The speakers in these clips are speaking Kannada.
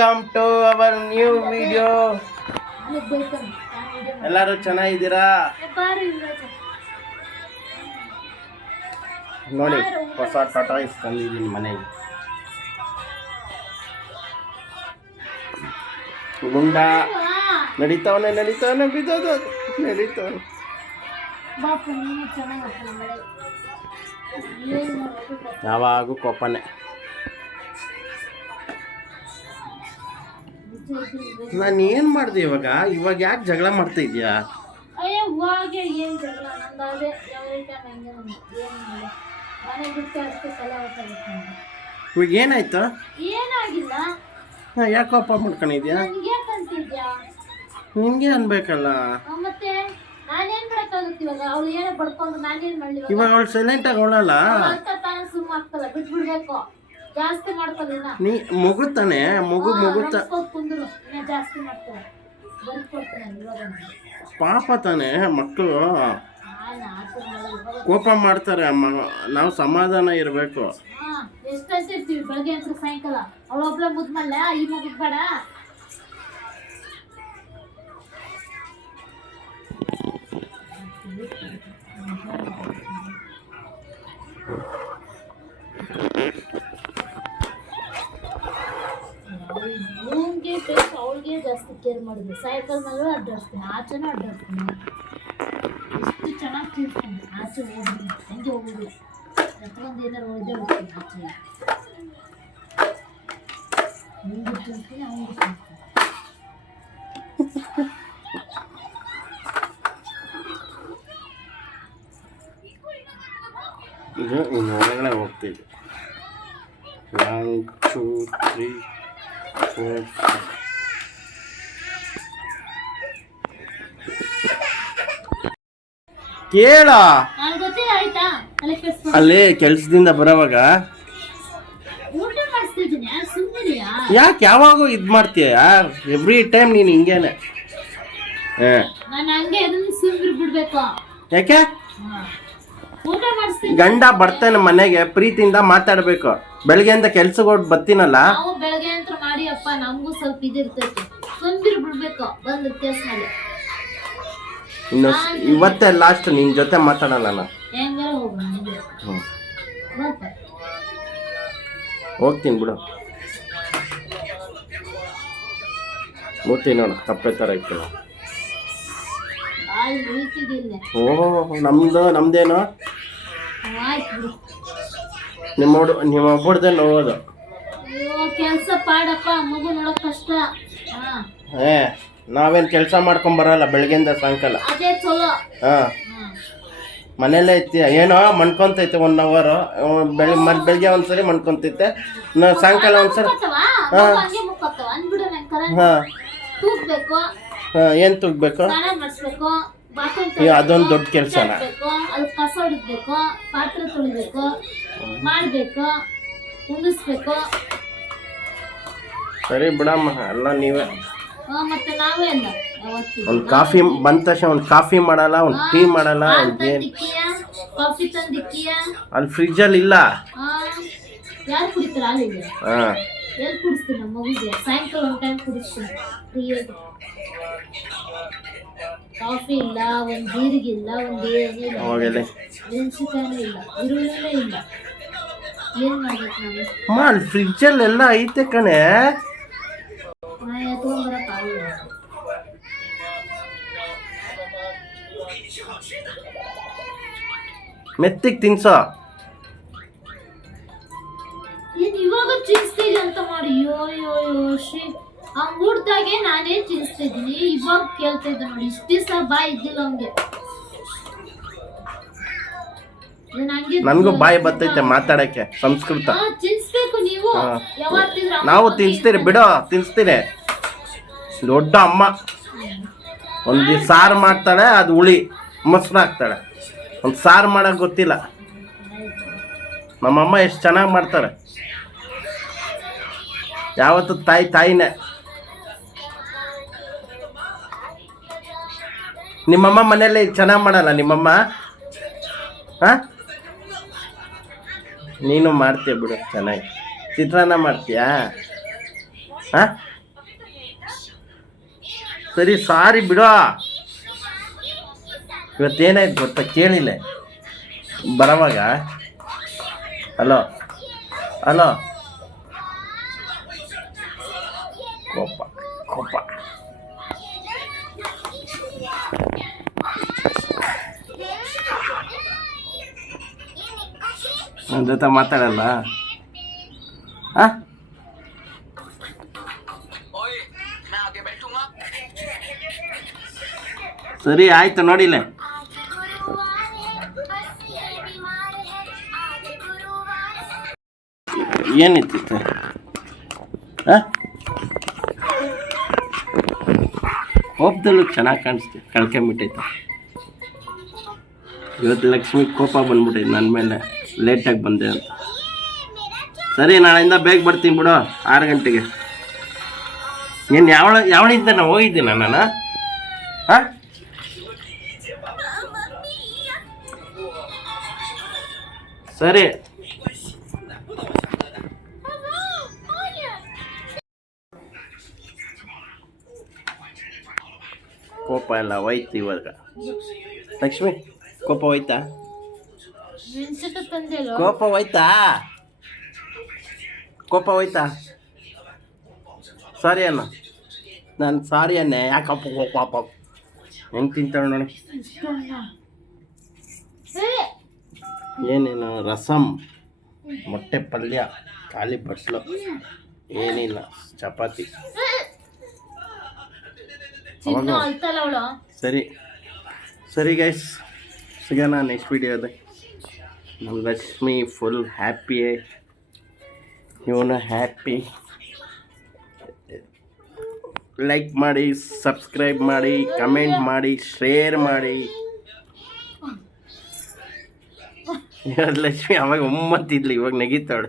Welcome to our new video. ಎಲ್ಲರೂ ಚೆನ್ನಾಗಿದ್ದೀರಾ? ನೋಡಿ ಹೊಸ ಟಾಟಾ ಇಸ್ಕೊಂಡಿದ್ದೀನಿ ಮನೆಗೆ. ಗುಂಡ ನಡೀತಾವನೆ ಬಿದ್ದೋದು ನಡೀತಾವನೆ. ಯಾವಾಗೂ ಕೋಪನೆ. ನಾನು ಏನು ಮಾಡಿದೆ ಇವಾಗ ಯಾಕೆ ಜಗಳ ಮಾಡ್ತಾ ಇದೀಯಾ? ಇವಾಗ ಏನಾಯ್ತು? ಯಾಕೆ ಕೋಪ ಮಾಡ್ಕೊಂಡಿದ್ಯಾ? ನಿನ್ಗೆ ಅನ್ಬೇಕಲ್ಲ. ಇವಾಗ ಅವಳು ಸೈಲೆಂಟ್ ಆಗಿ ಅವಳಲ್ಲ. ನೀ ಮುಗುತ್ತಾನೆ ಮುಗುತ್ತ ಪಾಪ ತಾನೆ ಮಕ್ಕಳು ಕೋಪ ಮಾಡ್ತಾರೆ. ನಾವು ಸಮಾಧಾನ ಇರಬೇಕು. ಎಷ್ಟಂತಿರ್ತೀವಿ ಬೆಳಗ್ಗೆ ಅಂತ ಸಾಯಂಕಾಲ ಅವಳೊಬ್ಳ ಮುದ್ಮಲ್ಲ ಈ ಮಗುದ್ ಬೇಡ. ಇವನ್ಗೆ ಬೇಕು ಅವಳಿಗೆ ಜಾಸ್ತಿ ಕೇರ್ ಮಾಡಿದ್ವಿ. ಸೈಕಲ್ ಮೇಲೂ ಅಡ್ಡಾಡ್ತೀನಿ, ಆಚೆನೂ ಅಡ್ಡಾಡ್ತೀನಿ. ಎಷ್ಟು ಚೆನ್ನಾಗಿ ತಿಳ್ಕೊಂಡು ಆಚೆ ಹೋಗ್ಬಿಡಿ ಹಂಗೆ ಹೋಗುದು ಎತ್ಕೊಂಡು ಏನಾರು ಹೋದೆ ಹೋಗ್ತೀನಿ ಆಚೆ. ಹಿಂಗೆ ತಿಳ್ತೀನಿ ಹಂಗೆ ತಿಳ್ತೀನಿ. ಇದು ಇನ್ನು ಹೊರಗಡೆ ಹೋಗ್ತಿದ್ದೆ. 1 2 3 4 ಕೇಳ ಅಲ್ಲಿ ಕೆಲ್ಸದಿಂದ ಬರೋವಾಗ ಯಾಕೆ ಯಾವಾಗೂ ಇದ್ ಮಾಡ್ತೀಯ? ಎವ್ರಿ ಟೈಮ್ ನೀನು ಹಿಂಗೇನೆ. ಯಾಕೆ ಗಂಡ ಬರ್ತಾನೆ ಮನೆಗೆ ಪ್ರೀತಿಯಿಂದ ಮಾತಾಡ್ಬೇಕು. ಬೆಳಗ್ಗೆಯಿಂದ ಕೆಲ್ಸಕ್ಕೆ ಹೊಟ್ಟು ಬರ್ತೀನಲ್ಲ, ಬೆಳಗ್ಗೆ ಅಂತ ಮಾಡಿ ಅಪ್ಪ ನಮಗೂ ಸ್ವಲ್ಪ ಇದಿರ್ತೈತಿ. ಸುಮ್ಮಿರ್ ಬಿಡ್ಬೇಕು ಬಂದ್ ಕೆಲಸ ಮಾಡಿ. ಇನ್ನು ಇವತ್ತೇ ಲಾಸ್ಟ್ ನಿನ್ ಜೊತೆ ಮಾತಾಡಲ್ಲ ನಾನು. ಹೋಗ್ತೀನಿ ಬಿಡು. ಮೂತಿ ನೋಡು ಕಪ್ಪೆ ತರ ಇತ್ತು. ಓ ನಮ್ದೇನು ನಿಮ್ಮ ಒಬ್ಬರದೇ ನೋಡೋದು. ಕೆಲಸ ಪಾಡಪ್ಪ ಮಗು ನೋಡಕ್ ಕಷ್ಟ. ನಾವೇನ್ ಕೆಲಸ ಮಾಡ್ಕೊಂಡ್ ಬರಲ್ಲ ಬೆಳಗ್ಗೆಯಿಂದ ಸಾಯಂಕಾಲ. ಅದೇ ಚಲೋ. ಮನೇಲೇ ಇರ್ತೀಯ ಏನೋ ಮಣ್ಕೊಂತೈತೆ 1 ಅವರ್. ಬೆಳಗ್ಗೆ ಒಂದ್ಸರಿ ಮಣ್ಕೊಂತೈತೆ, ಸಾಯಂಕಾಲ ಒಂದ್ಸರಿ. ಏನ್ ತುಗ್ಬೇಕು? ಅದೊಂದು ದೊಡ್ಡ ಕೆಲಸನ. ಕಸ ಹೊಡಿಬೇಕು, ಪಾತ್ರೆ ತೊಳಿಬೇಕು, ಮಾಡ್ಬೇಕು, ಉಣಿಸ್ಬೇಕು. ಸರಿ ಬಿಡಮ್ಮ, ಎಲ್ಲ ನೀವೇ. ಮತ್ತೆ ನಾವೇ ಅಲ್ಲ. ಒಂದು ಕಾಫಿ ಬಂದ ತಕ್ಷಣ ಒಂದು ಕಾಫಿ ಮಾಡಲ್ಲ, ಒಂದು ಟೀ ಮಾಡಲ್ಲ. ಕಾಫಿ ತಂದಿಕ್ಕಿಯ ಅಲ್ಲಿ ಫ್ರಿಜ್ ಅಲ್ಲಿ ಇಲ್ಲ. ಯಾರು ಕುಡಿತಾರ? ಅಲ್ಲಿಗೆ ಎಲ್ಲಿ ಕುಡಿಸ್ತೀನಿ ನಮ್ಮ ಮಗುಗೆ? ಸಾಯಂಕಾಲ ಒಂದು ಟೈಮ್ ಕುಡಿಸ್ತೀನಿ. ಕಾಫಿ ಇಲ್ಲ, ಒಂದು ಜೀರಿಗೆ ಇಲ್ಲ, ಒಂದು ಏನಿಲ್ಲ, ಮೆಣಸಿನಕಾಯಿನೂ ಇಲ್ಲ, ಈರುಳ್ಳಿನೇ ಇಲ್ಲ. ಏನ್ ಮಾಡ್ಬೇಕು ನಾನು? ಅಲ್ಲಿ ಫ್ರಿಜ್ ಅಲ್ಲಿ ಎಲ್ಲ ಐತೆ ಕಣೆ. ಮೆತ್ತಿಗೆ ತಿನ್ಸೋ. ಇವಾಗ ಚಿನ್ಸ್ತೀವಿ ಅಂತ ಮಾಡಿ ಶ್ರೀ ಊಟದಾಗೆ ನಾನೇನ್ ಚಿನ್ಸ್ತಾ ಇದ್ದೀನಿ. ಇವಾಗ ಕೇಳ್ತಾ ಇದ್ದೆ ನೋಡಿ. ಇಷ್ಟ ದಿವಸ ಬಾಯಿ ಇದ್ದಿಲ್ಲ ಅವ್ನಿಗೆ. ನನ್ಗೂ ಬಾಯಿ ಬರ್ತೈತೆ ಮಾತಾಡಕ್ಕೆ. ಸಂಸ್ಕೃತ ಚಿನ್ಸ್ಬೇಕು ನೀವು. ನಾವು ತಿನ್ಸ್ತೀರಿ ಬಿಡೋ, ತಿನ್ಸ್ತೀರಿ. ದೊಡ್ಡ ಅಮ್ಮ ಒಂದು ಸಾರು ಮಾಡ್ತಾಳೆ, ಅದು ಹುಳಿ ಮೊಸರು ಹಾಕ್ತಾಳೆ. ಒಂದು ಸಾರು ಮಾಡಕ್ ಗೊತ್ತಿಲ್ಲ. ನಮ್ಮಮ್ಮ ಎಷ್ಟು ಚೆನ್ನಾಗಿ ಮಾಡ್ತಾರೆ. ಯಾವತ್ತು ತಾಯಿನೇ. ನಿಮ್ಮಮ್ಮ ಮನೆಯಲ್ಲಿ ಚೆನ್ನಾಗಿ ಮಾಡಲ್ಲ ನಿಮ್ಮಮ್ಮ? ಹಾಂ, ನೀನು ಮಾಡ್ತೀಯ ಬಿಡು ಚೆನ್ನಾಗಿ. ಚಿತ್ರಾನ್ನ ಮಾಡ್ತೀಯಾ? ಹಾಂ, ಸರಿ ಸಾರಿ ಬಿಡೋ. ಇವತ್ತೇನಾಯ್ತು ಗೊತ್ತಾ ಕೇಳಿಲ್ಲ ಬರೋವಾಗ. ಹಲೋ ಹಲೋ, ಕೋಪ ಕೋಪ. ನನ್ನ ಜೊತೆ ಮಾತಾಡಲ್ಲ. ಹಾಂ ಸರಿ ಆಯ್ತು ನೋಡಿಲ್ಲ. ಏನಿತ್ತು ಹಾಂ ಕೋಪದಲ್ಲೂ ಚೆನ್ನಾಗಿ ಕಾಣಿಸ್ತೀವಿ. ಕಳ್ಕೊಂಬಿಟ್ಟೈತೆ ಇವತ್ತು. ಲಕ್ಷ್ಮಿ ಕೋಪ ಬಂದ್ಬಿಟ್ಟೈತೆ ನನ್ನ ಮೇಲೆ, ಲೇಟಾಗಿ ಬಂದೆ ಅಂತ. ಸರಿ ನಾಳೆಯಿಂದ ಬೇಗ ಬರ್ತೀನಿ ಬಿಡು, 6 ಗಂಟೆಗೆ. ನೀನು ಯಾವಳಿಂದ ನಾನು ಹೋಗಿದ್ದೀನ ನಾನು? ಹಾಂ ಸರಿ. ಕೋಪ ಎಲ್ಲ ಹೋಯ್ತು ಇವಾಗ. ಲಕ್ಷ್ಮಿ ಕೋಪ ಹೋಯ್ತಾ? ಕೋಪ ಹೋಯ್ತಾ? ಕೋಪ ಹೋಯ್ತಾ? ಸಾರಿ ಅಣ್ಣ, ನಾನು ಸಾರಿ ಅನ್ನೆ. ಯಾಕಪ್ಪ ಪಾಪ ಹೆಂಗೆ ತಿಂತಾಳೆ ನೋಡಿ. ಏನೇನು ರಸಮ್, ಮೊಟ್ಟೆ ಪಲ್ಯ, ಖಾಲಿ ಬಟ್ಲು, ಏನಿಲ್ಲ, ಚಪಾತಿ. ಸರಿ ಸರಿ ಗೈಸ್, ಸಿಗೋಣ ನೆಕ್ಸ್ಟ್ ವಿಡಿಯೋದ. ನಮ್ಮ ಲಕ್ಷ್ಮಿ ಫುಲ್ ಹ್ಯಾಪಿ, ಇವನು ಹ್ಯಾಪಿ. ಲೈಕ್ ಮಾಡಿ, ಸಬ್ಸ್ಕ್ರೈಬ್ ಮಾಡಿ, ಕಮೆಂಟ್ ಮಾಡಿ, ಶೇರ್ ಮಾಡಿ. ಲಕ್ಷ್ಮಿ ಅವಾಗ ಒಮ್ಮತ್ತಿದ್ಲು, ಇವಾಗ ನೆಗಿತಾಳು.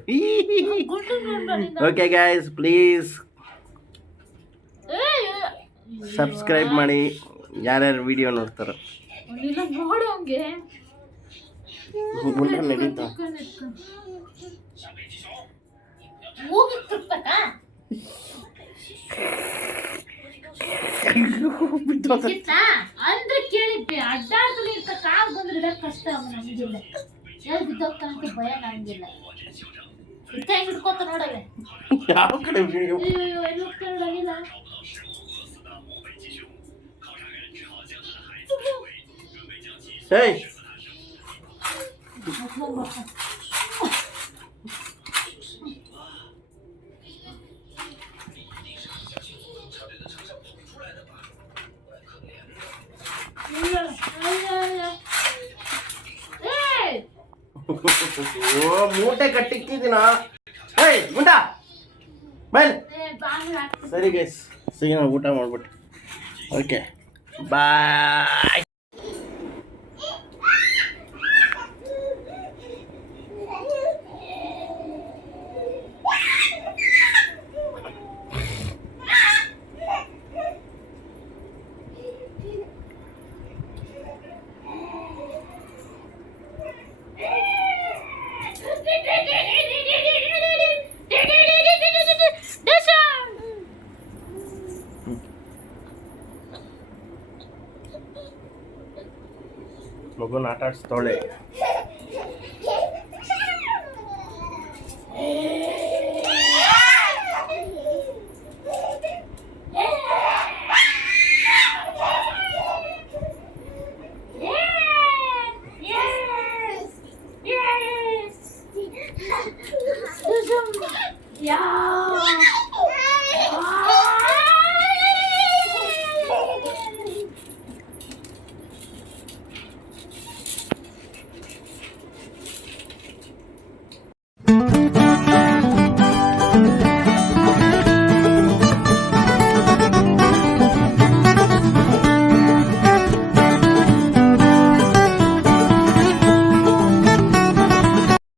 ಓಕೆ ಗೈಸ್, ಪ್ಲೀಸ್ ಸಬ್ಸ್ಕ್ರೈಬ್ ಮಾಡಿ ಯಾರ್ಯಾರು ವಿಡಿಯೋ ನೋಡ್ತಾರೋ. ನಡೀತಾ ಅಂದ್ರೆ ಕೇಳಿದ್ದೆ ಅಡ್ಡಾಡ್ದಲ್ಲಿ ಕಾಲ್ ಬಂದ್ರೆ ಕಷ್ಟ ನಮ್ಗಿಲ್ಲ. ಎಲ್ಲಿ ಬಿದ್ದೋಗ್ತಾನಂತ ಭಯ ನಮ್ಗಿಲ್ಲ. ಹೆಂಗ್ ಹಿಡ್ಕೋತ ನೋಡವೆ ಯಾವ ಕಡೆ ಎಲ್ಲಿ ಹೋಗ್ತಾನೆ ನೋಡಿಲ್ಲ. ಏಯ್ ಓ ಮೂಟೆ ಕಟ್ಟಿಕ್ಕಿದ್ದೀನ. ಏಯ್ ಗುಂಡ ಬೈಲ್. ಸರಿ ಗೈಸ್, ಸಿಗೋಣ ಊಟ ಮಾಡ್ಬಿಟ್ಟು. Okay bye. ಮಗುನ ಆಟ ಆಡಿಸ್ತಾಳೆ.